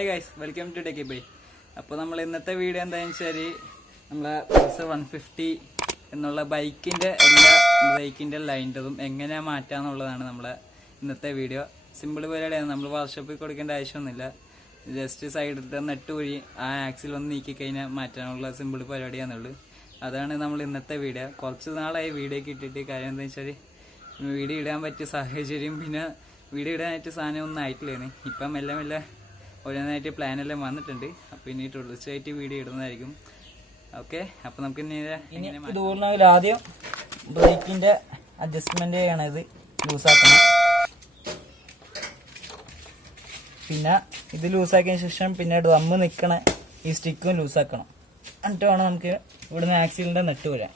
Hi guys, welcome to techie bye. അപ്പോൾ നമ്മൾ ഇന്നത്തെ വീഡിയോ എന്താണെന്ന് വെച്ചാൽ നമ്മളെ പൾസർ 150 എന്നുള്ള ബൈക്കിൻ്റെ ലൈൻ്റെതും എങ്ങനെ മാറ്റാന്നുള്ളതാണ് നമ്മളെ ഇന്നത്തെ വീഡിയോ. സിമ്പിൾ പരിപാടിയാണ്, നമ്മൾ വർക്ക്ഷോപ്പിൽ കൊടുക്കേണ്ട ആവശ്യമൊന്നുമില്ല. ജസ്റ്റ് സൈഡിലത്തെ നെട്ട് വഴി ആ ആക്സിൽ ഒന്ന് നീക്കി കഴിഞ്ഞാൽ മാറ്റാനുള്ള സിമ്പിൾ പരിപാടിയാണുള്ളത്. അതാണ് നമ്മൾ ഇന്നത്തെ വീഡിയോ. കുറച്ച് നാളായി വീഡിയോ കിട്ടിയിട്ട്. കാര്യം എന്താണെന്ന് വെച്ചാൽ വീഡിയോ ഇടാൻ പറ്റിയ സാഹചര്യം, പിന്നെ വീഡിയോ ഇടാനായിട്ട് സാധനം ഒന്നും ആയിട്ടില്ലേന്ന്. ഇപ്പം എല്ലാം ഓരോന്നായിട്ട് പ്ലാനെല്ലാം വന്നിട്ടുണ്ട്. അപ്പോൾ ഇനി തുടർച്ചയായിട്ട് വീഡിയോ ഇടുന്നതായിരിക്കും. ഓക്കെ, അപ്പോൾ നമുക്ക് ഇതുപോലെ ആദ്യം ബ്രേക്കിൻ്റെ അഡ്ജസ്റ്റ്മെൻ്റ് ചെയ്യണം. ഇത് ലൂസാക്കണം. പിന്നെ ഇത് ലൂസാക്കിയതിന് ശേഷം പിന്നെ ഡ്രമ്മ് നിൽക്കണ ഈ സ്റ്റിക്കും ലൂസാക്കണം. എന്നിട്ട് വേണം നമുക്ക് ഇവിടുന്ന് ആക്സിലിൻ്റെ നെട്ട് വരാൻ.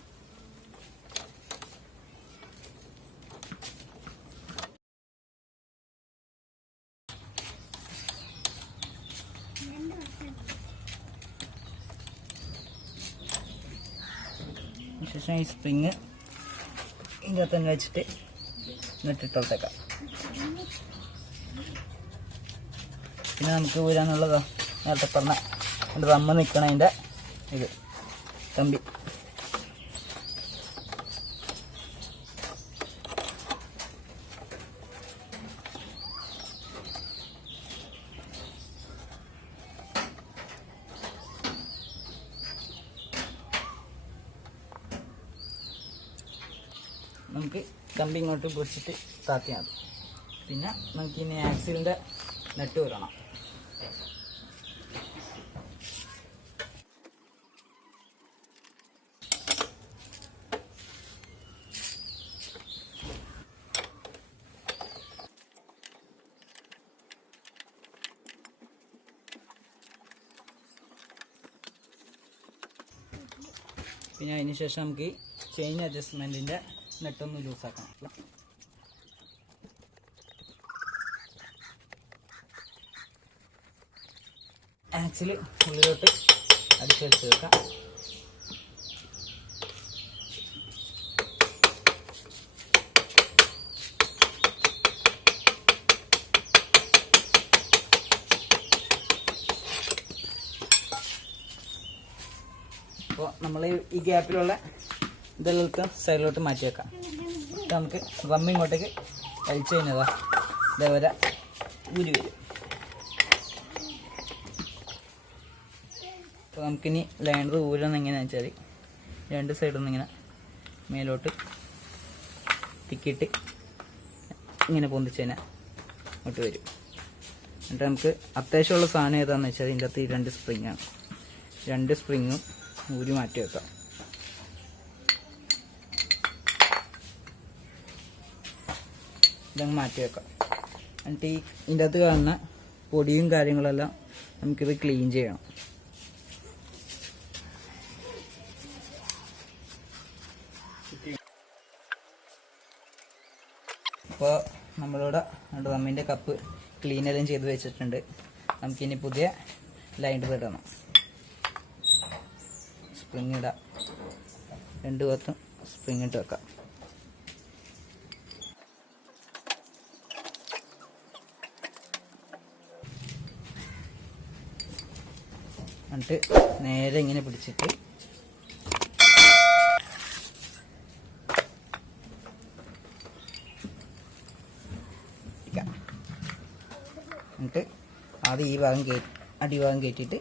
ശേഷം ഈ സ്പ്രിങ് ഇതിൻ്റെ അകത്ത് തന്നെ വെച്ചിട്ട് നെട്ടിട്ടോട്ടേക്കാം. പിന്നെ നമുക്ക് ഊരാനുള്ളതോ നേരത്തെ പറഞ്ഞ റമ്മ നിൽക്കണതിൻ്റെ ഇത് കമ്പി. നമുക്ക് കമ്പി ഇങ്ങോട്ട് പിടിച്ചിട്ട് താത്തിയാൽ മതി. പിന്നെ നമുക്ക് ഇനി ആക്സിലിൻ്റെ നെട്ട് വരണം. പിന്നെ അതിന് ശേഷം നമുക്ക് ചെയിൻ അഡ്ജസ്റ്റ്മെൻറ്റിൻ്റെ നെട്ടൊന്ന് ലൂസാക്കണം. ആക്സിൽ ഉള്ളിലോട്ട് അടിച്ചടിച്ച് വെക്കാം. അപ്പോൾ നമ്മൾ ഈ ഗ്യാപ്പിലുള്ള ഇതെല്ലാം സൈഡിലോട്ട് മാറ്റി വെക്കാം. നമുക്ക് റമ്മ ഇങ്ങോട്ടേക്ക് വലിച്ചു കഴിഞ്ഞതാ ഇതേപോലെ ഊരി വരും. അപ്പോൾ നമുക്കിനി ലൈനർ ഊരുന്ന എങ്ങനെയാണെന്ന് വെച്ചാൽ രണ്ട് സൈഡിൽ നിന്ന് ഇങ്ങനെ മേലോട്ട് തിക്കിയിട്ട് ഇങ്ങനെ പൊന്തിച്ച് കഴിഞ്ഞാൽ ഇങ്ങോട്ട് വരും. എന്നിട്ട് നമുക്ക് അത്യാവശ്യമുള്ള സാധനം ഏതാണെന്ന് വെച്ചാൽ ഇതിൻ്റെ അകത്ത് ഈ രണ്ട് സ്പ്രിങ്ങാണ്. രണ്ട് സ്പ്രിങ്ങും ഊരി മാറ്റി വെക്കാം. ഇതങ്ങ് മാറ്റി വെക്കാം. എന്നിട്ട് ഇതിൻ്റെ അകത്ത് കാണുന്ന പൊടിയും കാര്യങ്ങളെല്ലാം നമുക്കിത് ക്ലീൻ ചെയ്യണം. അപ്പോൾ നമ്മളിവിടെ റമ്മിൻ്റെ കപ്പ് ക്ലീനെല്ലാം ചെയ്ത് വെച്ചിട്ടുണ്ട്. നമുക്കിനി പുതിയ ലൈനർ ഇടണം. സ്പ്രിങ് ഇടാം. രണ്ട് ഭാഗത്തും സ്പ്രിങ് ഇട്ട് വെക്കാം. എന്നിട്ട് നേരെ ഇങ്ങനെ പിടിച്ചിട്ട് എന്നിട്ട് ആദ്യം ഈ ഭാഗം അടിഭാഗം കയറ്റിയിട്ട്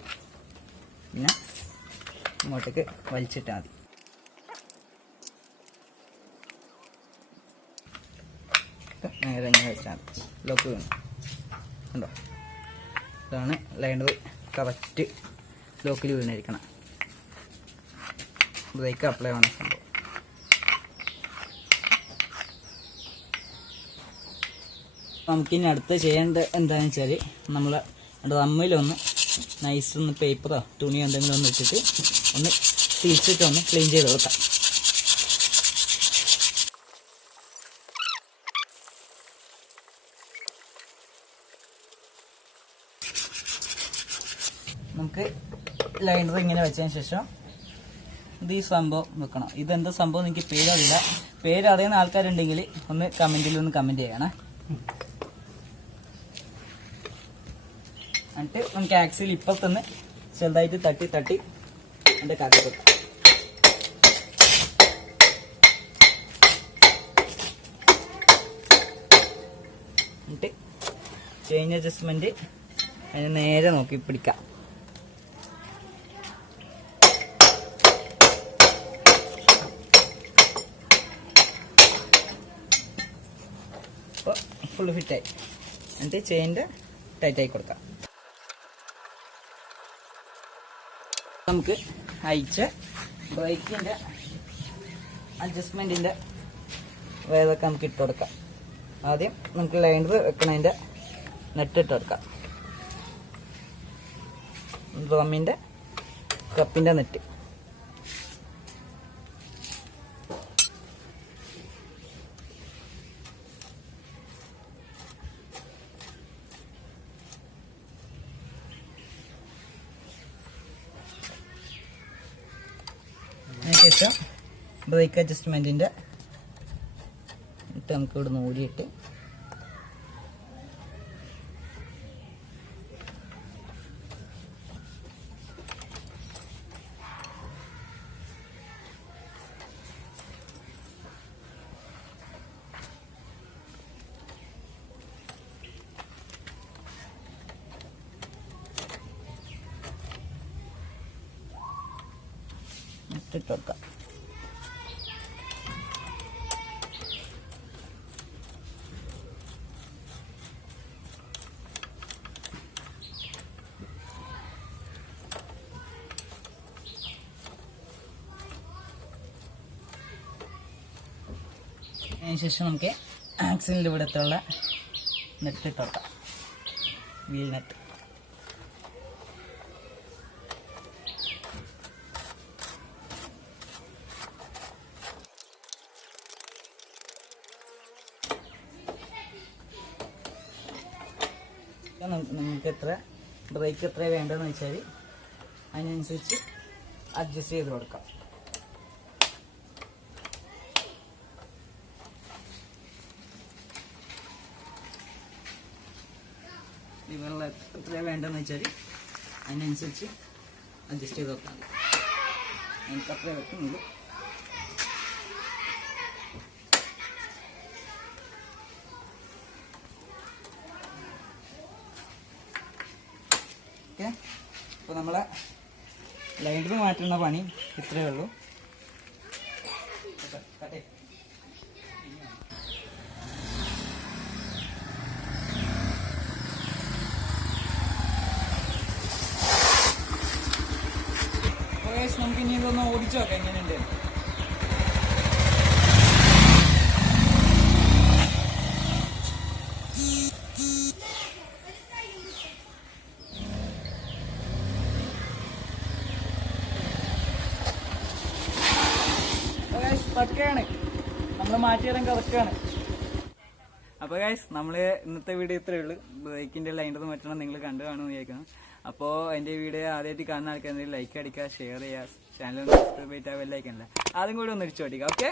പിന്നെ ഇങ്ങോട്ടേക്ക് വലിച്ചിട്ടാൽ മതി. നേരെ ഇങ്ങനെ വെച്ചാൽ മതി. ലോക്ക് വേണം ഉണ്ടോ? ഇതാണ് ലൈനർ കറക്റ്റ് ലോക്കിൽ വീണിരിക്കണം. ബ്രേക്ക് അപ്ലൈ ആവണ സംഭവം. നമുക്കിനി അടുത്ത് ചെയ്യേണ്ടത് എന്താണെന്ന് വെച്ചാൽ നമ്മൾ റമ്മിലൊന്ന് നൈസ് ഒന്ന് പേപ്പറോ തുണിയോ എന്തെങ്കിലും ഒന്ന് ഇട്ടിട്ട് ഒന്ന് തിരിച്ചിട്ട് ഒന്ന് ക്ലീൻ ചെയ്ത് വെക്കാം. നമുക്ക് ലൈനർ ഇങ്ങനെ വെച്ചതിന് ശേഷം ഇത് ഈ സംഭവം വെക്കണം. ഇതെന്താ സംഭവം എനിക്ക് പേരറിയില്ല. പേരറിയുന്ന ആൾക്കാരുണ്ടെങ്കിൽ ഒന്ന് കമൻറ്റിൽ ഒന്ന് കമൻറ്റ് ചെയ്യണേ. എന്നിട്ട് നമുക്ക് ആക്സിൽ ഇപ്പുറത്തുനിന്ന് ചെറുതായിട്ട് തട്ടി തട്ടി എൻ്റെ കഥ കൊടുക്കാം. എന്നിട്ട് ചെയിൻ അഡ്ജസ്റ്റ്മെന്റ് അതിന് നേരെ നോക്കി പിടിക്കാം. അപ്പോൾ ഫുള്ള് ഫിറ്റായി. എന്നിട്ട് ചെയിൻ്റെ ടൈറ്റായി കൊടുക്കാം. നമുക്ക് അയച്ച ബ്രേക്കിൻ്റെ അഡ്ജസ്റ്റ്മെൻറ്റിൻ്റെ വേദമൊക്കെ നമുക്ക് ഇട്ട് കൊടുക്കാം. ആദ്യം നമുക്ക് ലൈനർ വെക്കണതിൻ്റെ നെറ്റ് ഇട്ട് കൊടുക്കാം. ഡ്രമ്മിൻ്റെ കപ്പിൻ്റെ നെറ്റ്. അതിനുശേഷം ബ്രേക്ക് അഡ്ജസ്റ്റ്മെൻറ്റിൻ്റെ ഇട്ട് നമുക്ക് ഇവിടെ ഊരിയിട്ട് ഇട്ട് കൊടുക്കാം. അതിനുശേഷം നമുക്ക് ആക്സിലിൻ്റെ ഇവിടത്തുള്ള നെറ്റ് ഇട്ട് കൊടുക്കാം. Wheel net. നമുക്ക് എത്ര ബ്രേക്ക് എത്ര വേണ്ടതെന്ന് വെച്ചാൽ അതിനനുസരിച്ച് അഡ്ജസ്റ്റ് ചെയ്ത് കൊടുക്കാം. ലിവറിൽ എത്ര വേണ്ടതെന്ന് വെച്ചാൽ അതിനനുസരിച്ച് അഡ്ജസ്റ്റ് ചെയ്ത് കൊടുക്കാം. എനിക്ക് അത്ര വെക്കുന്നുള്ളൂ. ഓക്കെ, അപ്പോൾ നമ്മളെ ലൈനർ മാറ്റുന്ന പണി ഇത്രയേ ഉള്ളൂ. നമുക്ക് ഇനി ഇതൊന്ന് ഓടിച്ചു നോക്കാം എങ്ങനെയുണ്ട്. പക്കയാണ്, നമ്മൾ മാറ്റിയിടാൻ കറക്കാണ്. അപ്പോൾ ഗൈസ് നമ്മൾ ഇന്നത്തെ വീഡിയോ ഇത്രയേ ഉള്ളൂ. ബൈക്കിൻ്റെ ലൈനർ മറ്റണം നിങ്ങൾ കണ്ടു കാണുമെന്ന് വിചാരിക്കുന്നു. അപ്പോൾ എൻ്റെ വീഡിയോ ആദ്യമായിട്ട് കാണുന്ന ആൾക്കാരുണ്ടെങ്കിൽ ലൈക്ക് അടിക്കുക, ഷെയർ ചെയ്യുക, ചാനൽ സബ്സ്ക്രൈബ് ചെയ്താൽ ബെല്ലൈക്കനല്ല അതും കൂടി ഒന്ന് ഇടിച്ചു ഓടിക്കുക. ഓക്കെ.